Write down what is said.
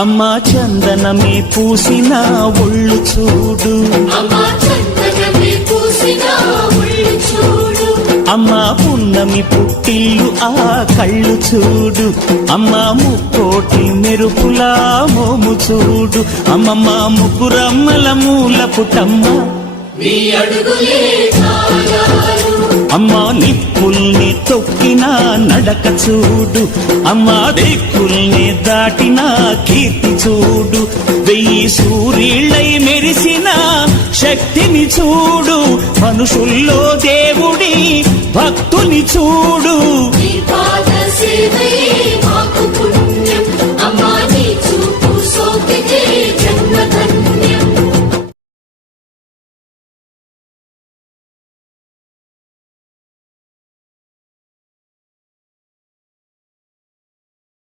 అమ్మా చందనమే పూసిన ఒళ్ళు చూడు, అమ్మా పున్నమి పుట్టిల్లు ఆ కళ్ళు చూడు, అమ్మా ముక్కోటి మెరుపులా మోము చూడు, అమ్మమ్మ ముగ్గురమ్మల మూల పుటమ్మ అమ్మా నిప్పుల్ని తొక్కిన నడక చూడు, అమ్మా దిక్కుల్ని దాటిన కీర్తి చూడు, 1000 సూర్యుళ్ళై మెరిసిన శక్తిని చూడు, మనుషుల్లో దేవుడి భక్తుని చూడు.